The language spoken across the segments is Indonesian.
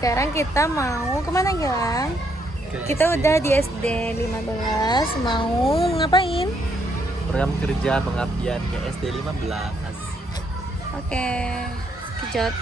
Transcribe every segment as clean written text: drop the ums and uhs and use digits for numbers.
Sekarang kita mau kemana Gilang? Kita udah di SD 15. Mau ngapain? Program kerja pengabdian ke SD 15. Oke, kejot.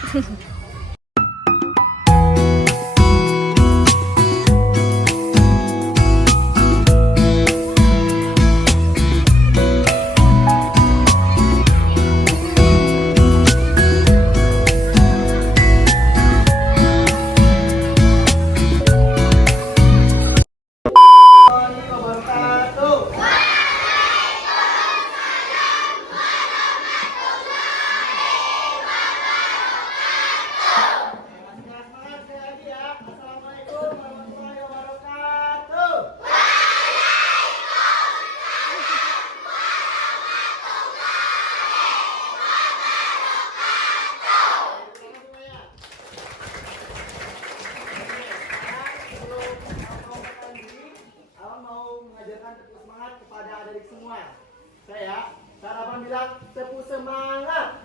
Cara abang bilang tepu semangat.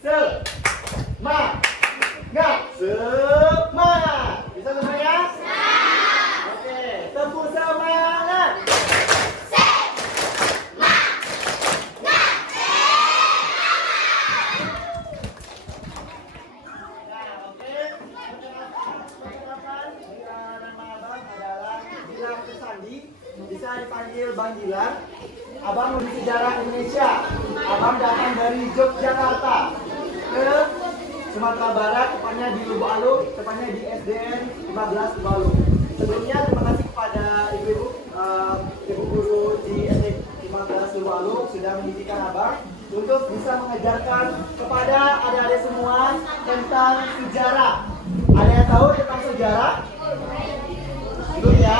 Semangat. Semangat. Bisa semuanya? Oke, tepu semangat. Gilang Kesandi, bisa dipanggil Bang Gilang. Abang lebih sejarah Indonesia. Abang datang dari Yogyakarta ke Sumatera Barat, tepatnya di Lubuk Aluk, tepatnya di SDN 15 Lubuk Aluk. Sebelumnya terima kasih kepada ibu guru di SD 15 Lubuk Aluk sudah mendidikan abang untuk bisa mengajarkan kepada adik-adik semua tentang sejarah. Ada yang tahu tentang sejarah? Belum ya?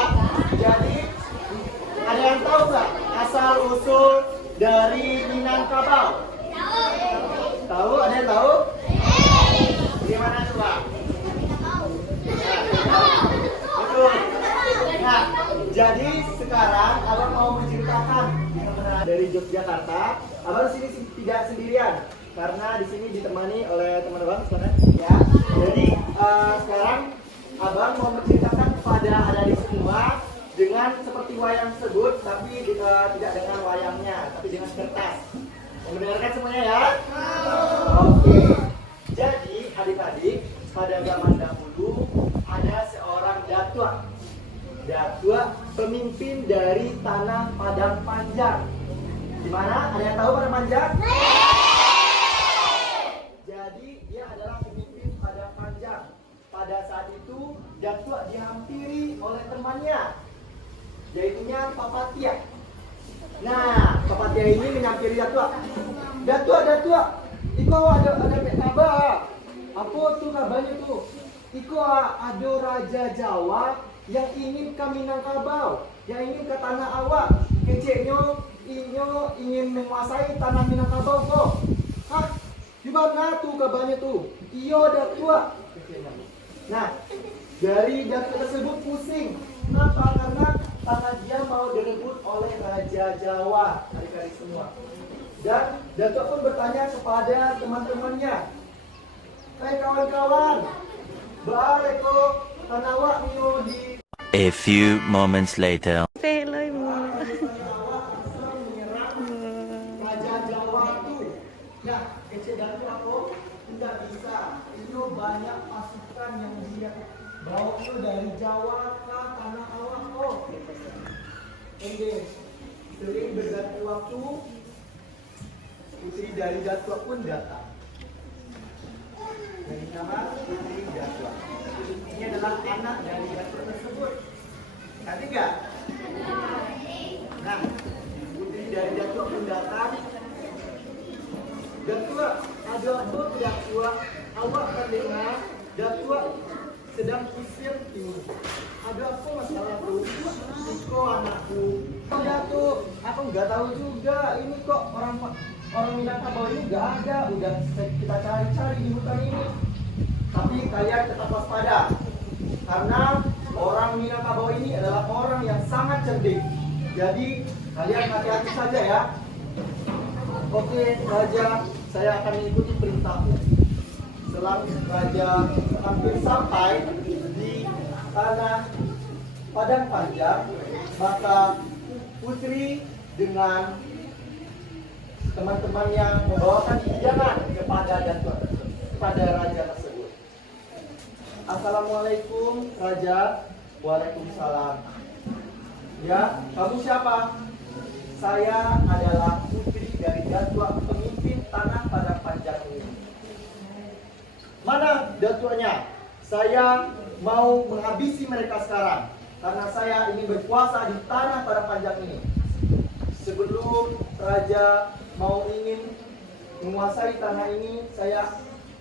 Jadi ada yang tahu nggak asal usul dari Minangkabau? Tahu? Ada yang tahu? Gimana coba? Betul. Nah, jadi sekarang abang mau menceritakan dari Yogyakarta. Abang di sini tidak sendirian karena di sini ditemani oleh teman abang sekarang. Ya. Jadi sekarang abang mau menceritakan kepada adik-adik semua dengan seperti wayang tersebut, tapi tidak dengan wayangnya, tapi dengan kertas. Mendengarkan semuanya ya? Oke. Jadi adik-adik, pada zaman dahulu ada seorang datua. Datua pemimpin dari tanah Padang Panjang. Di mana? Ada yang tahu Padang Panjang? Jadi dia adalah pemimpin Padang Panjang. Pada saat itu datua dihampiri oleh temannya, yaitunya Papatia. Nah, Papatia ini menyampiri datua. Datua, iko ada kabar. Apa tuh kabarnya tuh? Iko ada raja Jawa yang ingin ke Minangkabau, yang ingin ke tanah awak. Keceknya ingin menguasai tanah Minangkabau kok. Hah? Gimana tuh kabarnya tuh? Iyo datua. Nah, dari datua tersebut pusing. Kenapa? Karena tanah dia mau direbut oleh Raja Jawa, adik-adik semua. Dan datuk pun bertanya kepada teman-temannya, kawan-kawan, bareko tanawak mio di. A few moments later. Raja Jawa itu. Nah, kecil datuk aku tidak bisa. Ini banyak pasukan yang dia bawa dari Jawa ke tanah awak kok. Oke, sering berganti waktu, putri dari datua pun datang. Dari nama putri datua. Ini adalah anak dari datua tersebut. Nanti enggak? Nah, putri dari datua pun datang. Datua, ada apa datua? Awak kan dengar datua sedang kusir ini. Ada apa masalah tuh? Iko anakku. Datuk, aku nggak tahu juga. Ini kok orang Minangkabau ini nggak ada. Udah kita cari-cari di hutan ini. Tapi kalian tetap waspada, karena orang Minangkabau ini adalah orang yang sangat cerdik. Jadi kalian hati-hati saja ya. Oke, Raja, saya akan mengikuti perintahmu. setelah raja hampir sampai di tanah Padang Panjang, maka putri dengan teman-temannya membawakan hidangan kepada raja tersebut. Assalamualaikum raja. Waalaikumsalam. Ya, kamu siapa? Saya adalah putri dari datua pemimpin tanah Padang Panjang ini. Mana datuanya? Saya mau menghabisi mereka sekarang karena saya ingin berkuasa di tanah Padang Panjang ini. Sebelum raja mau ingin menguasai tanah ini, saya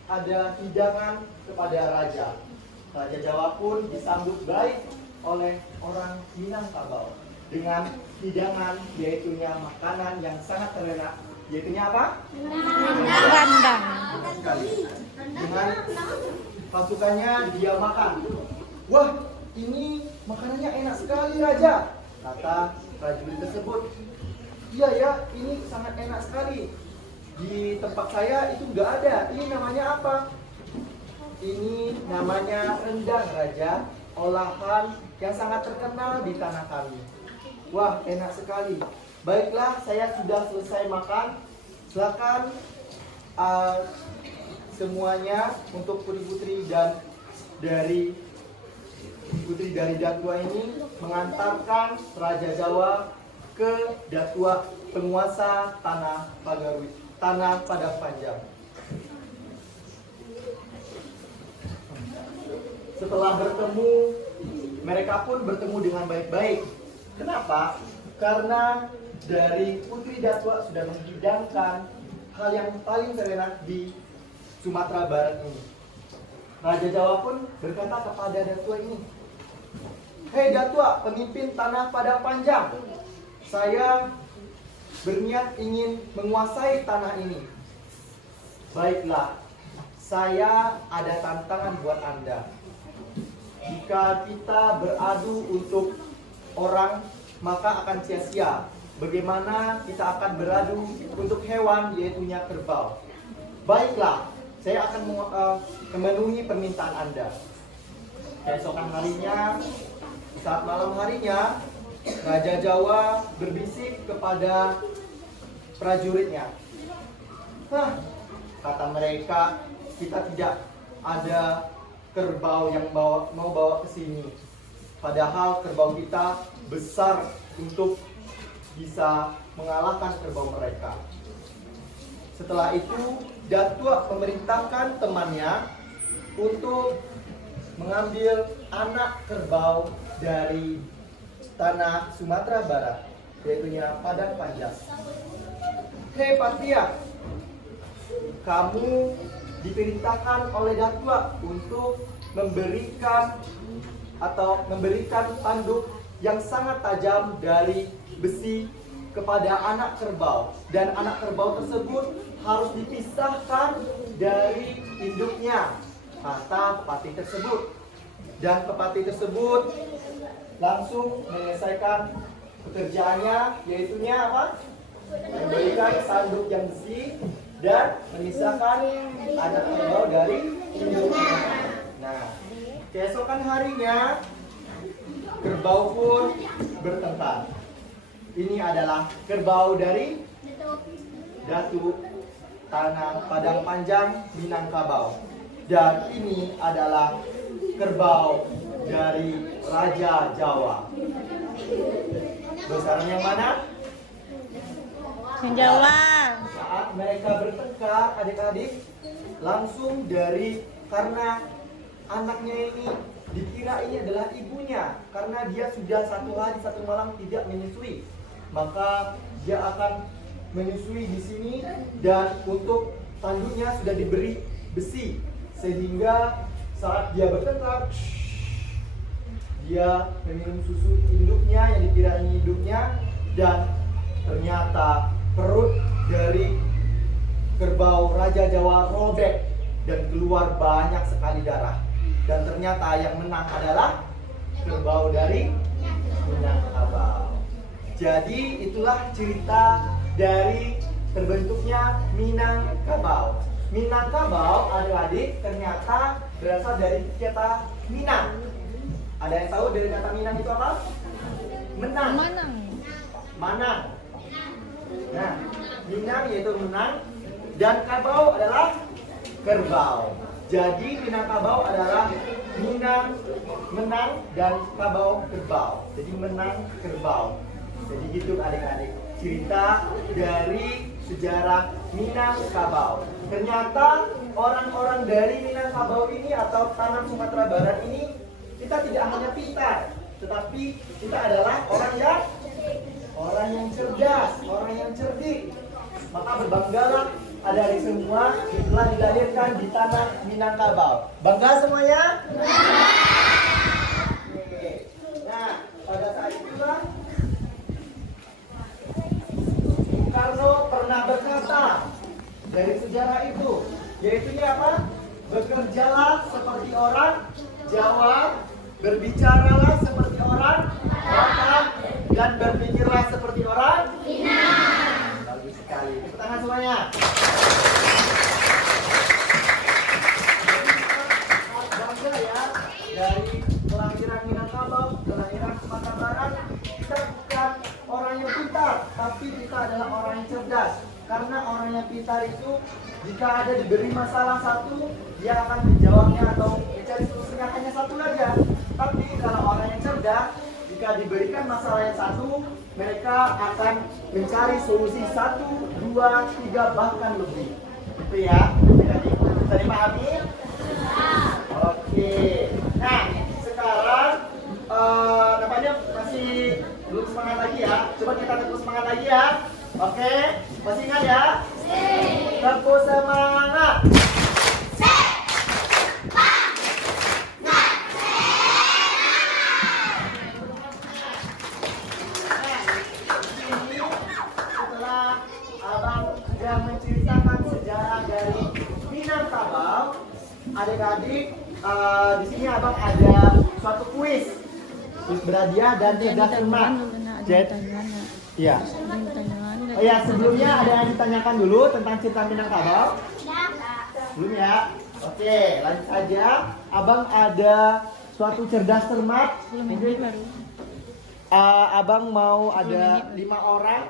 ada hidangan kepada raja. Raja Jawa pun disambut baik oleh orang Minangkabau dengan hidangan, yaitunya makanan yang sangat enak, yaitunya apa? Rendang. Sekali. Dengan pasukannya dia makan. Wah, ini makanannya enak sekali raja, kata prajurit tersebut. Iya ya, ini sangat enak sekali. Di tempat saya itu nggak ada. Ini namanya apa? Ini namanya rendang raja, olahan yang sangat terkenal di tanah kami. Wah, enak sekali. Baiklah, saya sudah selesai makan. Silakan semuanya untuk putri-putri dan dari putri dari datua ini mengantarkan Raja Jawa ke datua penguasa tanah Padang Panjang. Setelah bertemu, mereka pun bertemu dengan baik-baik. Kenapa? Karena dari putri datua sudah menghidangkan hal yang paling terenak di Sumatera Barat ini. Raja Jawa pun berkata kepada datua ini, "Hei datua, pemimpin tanah Padang Panjang, saya berniat ingin menguasai tanah ini. Baiklah, saya ada tantangan buat Anda. Jika kita beradu untuk orang, maka akan sia-sia. Bagaimana kita akan beradu untuk hewan, yaitunya kerbau? Baiklah, saya akan memenuhi permintaan Anda." Keesokan harinya, saat malam harinya, Raja Jawa berbisik kepada prajuritnya. "Hah," kata mereka, "kita tidak ada kerbau yang mau bawa ke sini. Padahal kerbau kita besar untuk bisa mengalahkan kerbau mereka." Setelah itu, datua memerintahkan temannya untuk mengambil anak kerbau dari tanah Sumatera Barat, yaitunya Padang Panjang. "Hei Patia, kamu diperintahkan oleh datua untuk memberikan tanduk yang sangat tajam dari besi kepada anak kerbau, dan anak kerbau tersebut harus dipisahkan dari induknya," kata pepatih tersebut. Dan pepatih tersebut langsung menyelesaikan pekerjaannya, yaitunya apa? Memberikan tanduk yang besi dan memisahkan anak kerbau dari induknya. Nah, keesokan harinya kerbau pun bertengkar. Ini adalah kerbau dari Datu tanah Padang Panjang Minangkabau, dan ini adalah kerbau dari Raja Jawa. Besaran yang mana? Yang Jawa. Saat mereka bertengkar, adik-adik, langsung karena anaknya ini dikira ini adalah ibunya, karena dia sudah 1 hari 1 malam tidak menyusui, maka dia akan menyusui di sini, dan untuk tanduknya sudah diberi besi, sehingga saat dia bertengkar, dia meminum susu induknya yang dikira ini induknya, dan ternyata perut dari kerbau Raja Jawa robek dan keluar banyak sekali darah, dan ternyata yang menang adalah kerbau dari Minangkabau. Jadi itulah cerita dari terbentuknya Minangkabau. Minangkabau adik-adik ternyata berasal dari kata Minang. Ada yang tahu dari kata Minang itu apa? Menang. Manang. Manang. Nah, Minang yaitu menang dan kabau adalah kerbau. Jadi Minangkabau adalah Minang menang dan kabau kerbau. Jadi menang kerbau. Jadi gitu adik-adik cerita dari sejarah Minangkabau. Ternyata orang-orang dari Minangkabau ini atau tanah Sumatera Barat ini kita tidak hanya pintar, tetapi kita adalah orang yang cerdas, orang yang cerdik. Maka berbanggalah adik-adik semua telah dilahirkan di tanah Minangkabau. Bangga semuanya? Oke. Nah, pada saat itulah Soekarno pernah berkata dari sejarah itu, yaitu apa? Bekerjalah seperti orang Jawa, berbicaralah seperti orang Batak, dan berpikirlah seperti orang Minang. Bagus sekali. Tepuk tangan semuanya. Bangga ya dari kelahiran Minangkabau, kelahiran Sumatera Barat. Kita bukan orang yang pintar, tapi kita adalah orang yang cerdas. Karena orang yang pintar itu jika ada diberi masalah satu, dia akan menjawabnya atau mencari solusinya hanya satu saja. Tapi kalau orang yang cerdas, jika diberikan masalah yang satu, mereka akan mencari solusi 1, 2, 3 bahkan lebih. Itu ya. Jadi bisa dipahami? Oke. Nah, sekarang nampaknya masih belum semangat lagi ya. Coba kita terus semangat lagi ya. Oke, masih ingat ya? Tepuk semangat. Setelah abang sudah menceritakan sejarah dari Minangkabau, adik-adik, di sini abang ada suatu kuis berhadiah dan cerdas cermat. Iya. Oh ya, sebelumnya ada yang ditanyakan dulu tentang cerita Minangkabau? Belum ya? Oke, lanjut saja. Abang ada suatu cerdas cermat. Mungkin abang mau ada 5 orang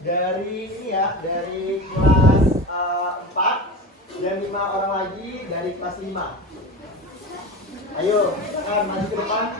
dari ini ya, dari kelas 4 dan 5 orang lagi dari kelas 5. Ayo, maju ke depan.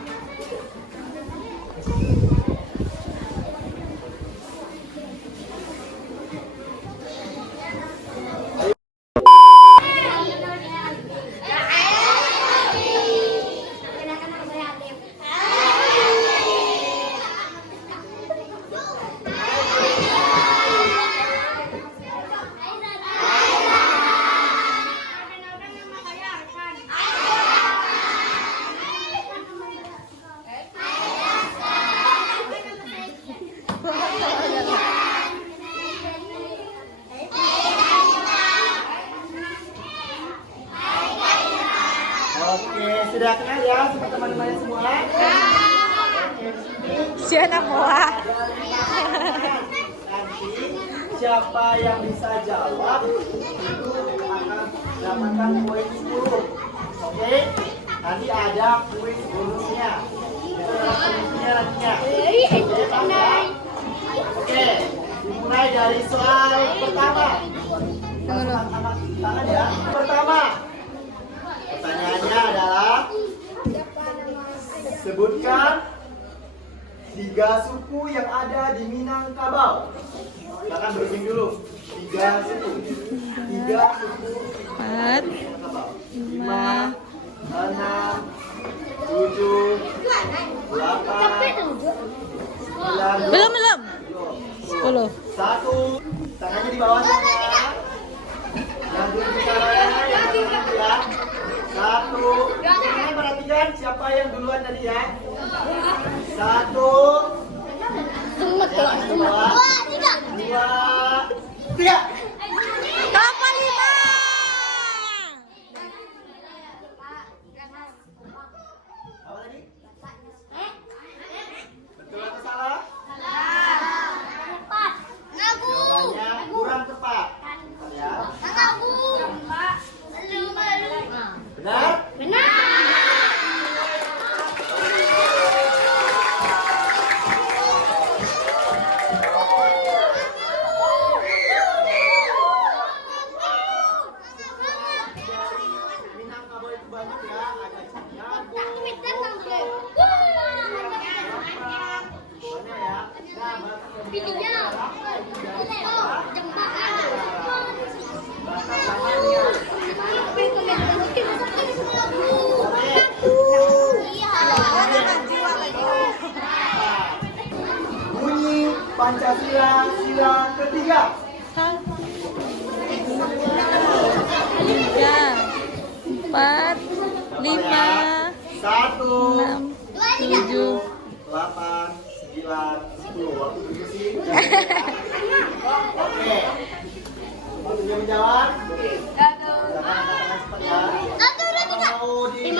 Oke, sudah kenal ya sama teman-temannya semua? Oke, Si anak moa. nanti siapa yang bisa jawab itu akan dapatkan poin 10. Oke? Nanti ada kuis bonusnya. Itu adalah bonusnya nantinya. Oke, paham ya? Oke, dimulai dari soal pertama. Angkat tangan ya. Pertama. Pertanyaannya adalah sebutkan 3 suku yang ada di Minangkabau. Silakan berhenti dulu. 3 suku. 3 suku 4, di Minangkabau. 5, 6, 7, 8, 9, belum 10. 1. Tangannya di bawah semua. Yang belum bicaranya yang belum ya. 1. Ini perhatikan siapa yang duluan tadi ya. 1. 2, 3. Apa 5? Apa tadi? Betul atau salah? Jawabannya kurang tepat. Ya. tiga. 1, 2, 3, 4, 5, 1, 6, 7. 8, 9, 10. Waktu berdiskusi. Oke. Waktunya menjawab. Jangan katakan cepat ya. Mau di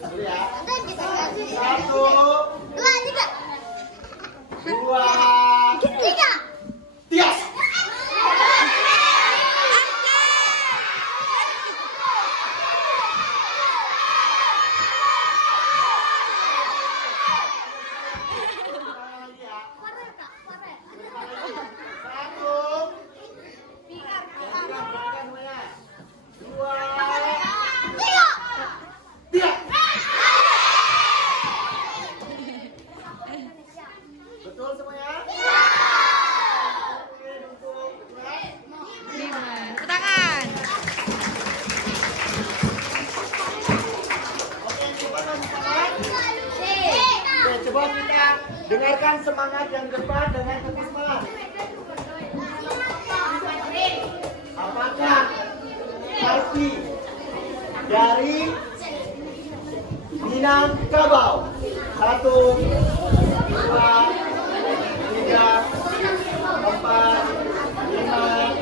Satu ya. 1, 2, 3. Betul semuanya? Oke, untuk kelas 5. Tepuk tangan. Oke, coba teman-teman. Oke, coba kita dengarkan semangat yang depan dengan tepi semangat. Apakah arti dari Minangkabau? 1, 2, 3, 4, 5,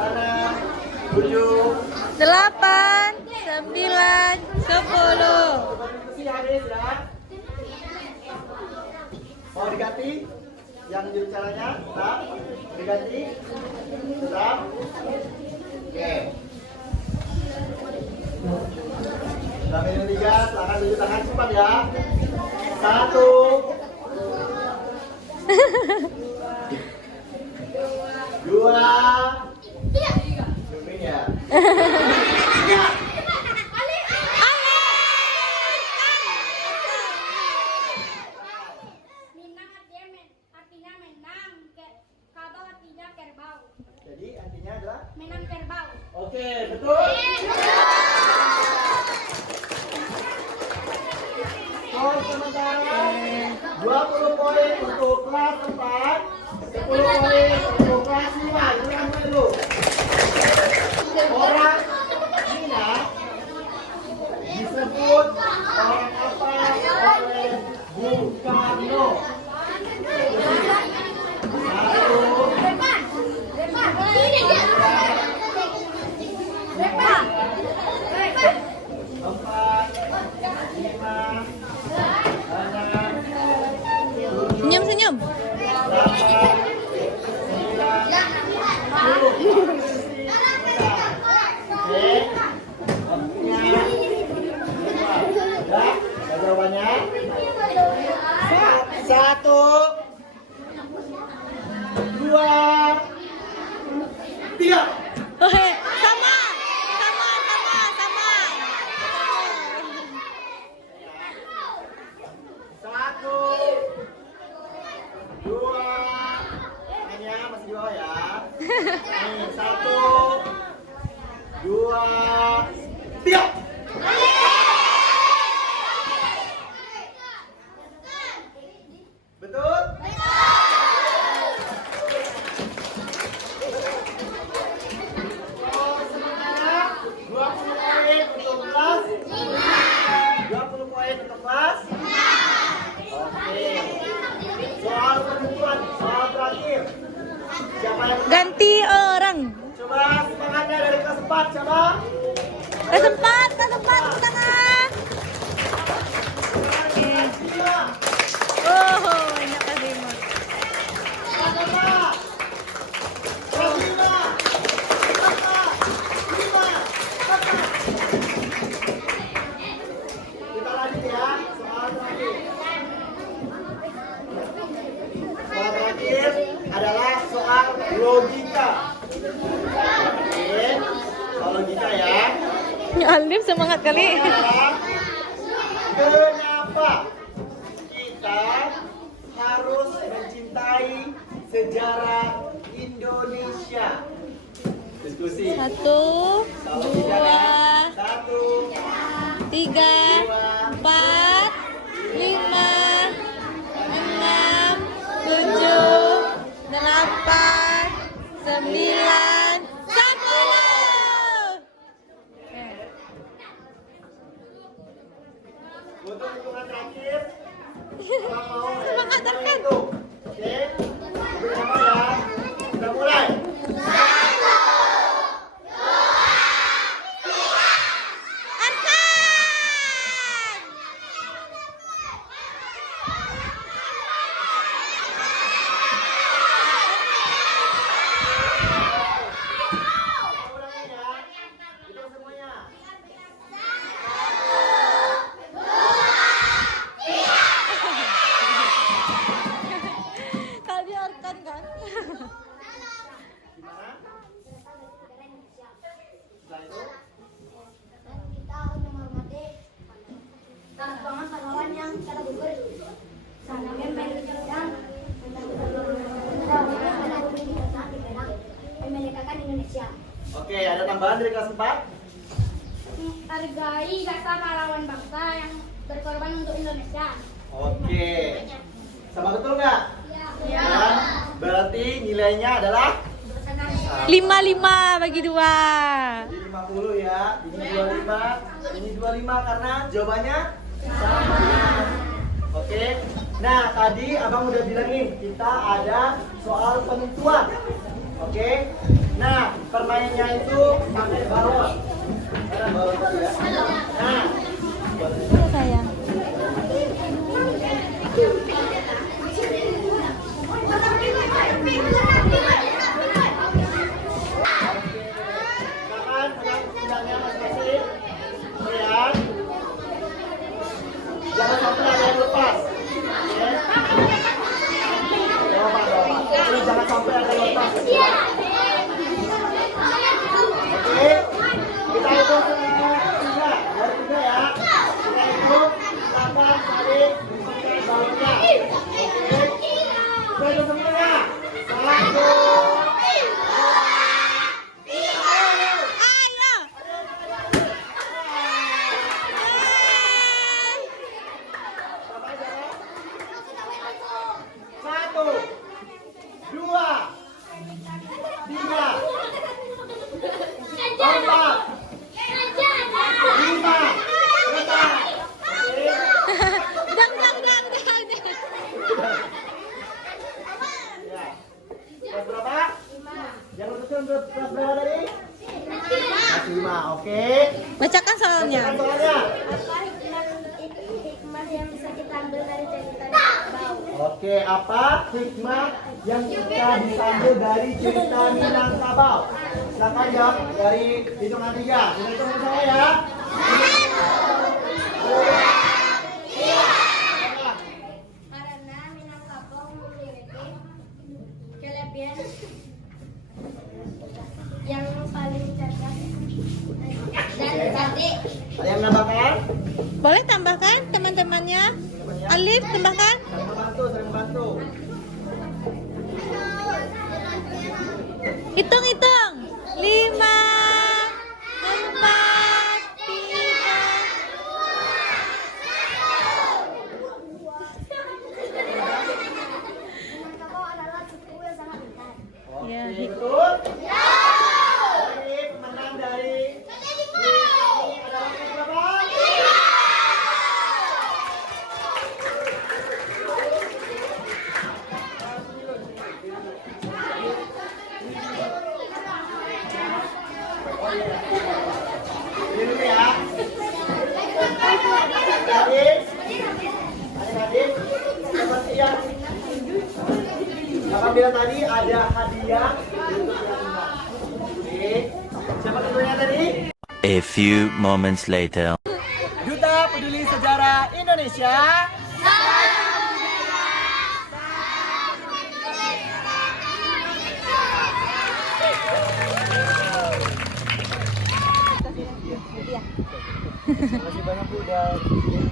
6, 7. 8, 9, 10. Berdiskusi habis ya. Mau diganti? Yang juru caranya tetap diganti? Tetap? Oke. Dalam minum 3, silakan tunjuk tangan cepat ya. 1, 2, Nungguin ya. 3. Artinya menang, kabau artinya kerbau. Jadi artinya adalah Menang kerbau. oke, betul. Skor sementara 20 poin untuk kelas 4, 10 poin untuk kelas 5. Jangan dulu. Orang Cina disebut orang apa oleh Bung Karno? 1, 2, 3, 4, 5, 6, 7, Senyum. 8, jawabannya 1, 2, 3. Oke, sama. 1, 2, hanya masih di bawah ya. Nih, 1, 2, 3. Betul? Oh, sementara 20 poin untuk kelas 20 poin untuk kelas. Oke. Soal penentuan, soal terakhir. Siapa yang Ganti orang. coba semangatnya dari kelas 4 siapa? Kesempat, tepuk tangan. Oh, banyak kasih Mas. Kelas 4. Kelas 5. Kita lanjut ya, soal terakhir. Soal terakhir adalah soal logika. Oke, soal logika ya. Alif semangat kali. Adalah, kenapa kita harus mencintai sejarah Indonesia? Diskusi. 1, Kalau tidak ya, 2, 1, 3, 4, 5, 6, Indonesia. Oke, ada tambahan dari kelas 4? Hargai jasa pahlawan bangsa yang berkorban untuk Indonesia. Oke. Sama betul nggak? Ya. Dan berarti nilainya adalah 5 bagi 2. jadi 50 ya. Ini 25, ini 25 karena jawabannya sama. Oke. Nah, tadi Abang udah bilangin kita ada soal penentuan. Oke. Nah, permainannya itu pakai balon. Mana balon tadi ya? Nah, Sayang. silakan pegang pedangnya masing-masing. Lihat. Jangan sampai ada yang lepas. Oke. Doa. Jadi jangan sampai ada yang lepas. Oke. Kita hitung tiga. Dari 3 ya. Kita hitung. Silakan saling memegang balonnya. Oke. Kita hitung semuanya. 1. Satu, 2, 3, 4, 5, selesai. Oke. Ya. Kelas berapa? 5. Yang lulusan kelas berapa tadi? Kelas 5. Oke. Bacakan soalnya. Bacakan soalnya. Apa hikmah yang bisa kita ambil dari cerita Kerbau? Oke, apa hikmah yang kita diambil dari cerita Minangkabau? Silakan jawab dari hitungan 3. Kita hitung sama ya. Karena Minangkabau memiliki kelebihan yang paling cerdas dan cantik. Ada yang nambahkan? Boleh tambahkan teman-temannya? Alif tambahkan. Saling membantu. Hitung. 5, 4, 3. Minangkabau adalah suku yang sangat pintar. Oke, Ya. betul? Jadi pemenang dari ini adalah kelas berapa? Ini dulu ya. Adik-adik, seperti yang Kakak bilang tadi ada hadiah untuk yang menang. Oke, siapa tentunya tadi? A few moments later. Duta Peduli Sejarah Indonesia. Terima kasih banyak Bu udah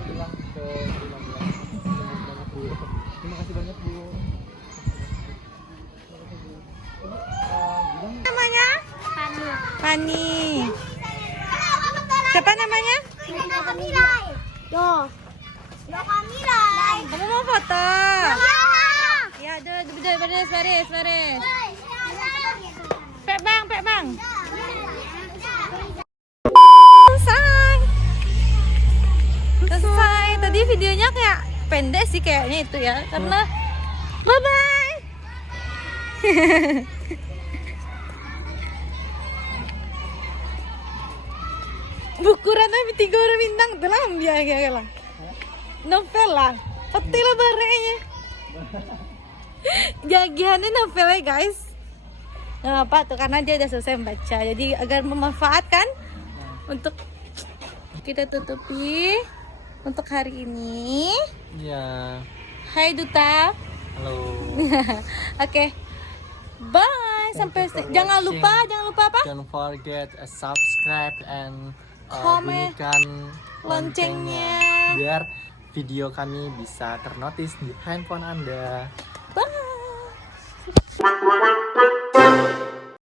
bilang ke Terima kasih banyak Bu. Namanya? Fani. Siapa namanya? Kamu mau foto? Ya, baris. Pek bang. Selesai. Tadi videonya kayak pendek sih kayaknya itu ya, karena bye. Bukuran tapi 3 orang bintang dalam dia kayak novel lah. Peti lah barengnya. Jagiannya novelnya guys. Nggak apa tuh karena dia udah selesai membaca. Jadi agar memanfaatkan untuk kita tutupi untuk hari ini. Ya. Hai Duta. Halo. Oke. Bye. Sampai jangan lupa apa? Don't forget subscribe and Comment. bunyikan Loncengnya. biar video kami bisa ternotis di handphone Anda. Bye.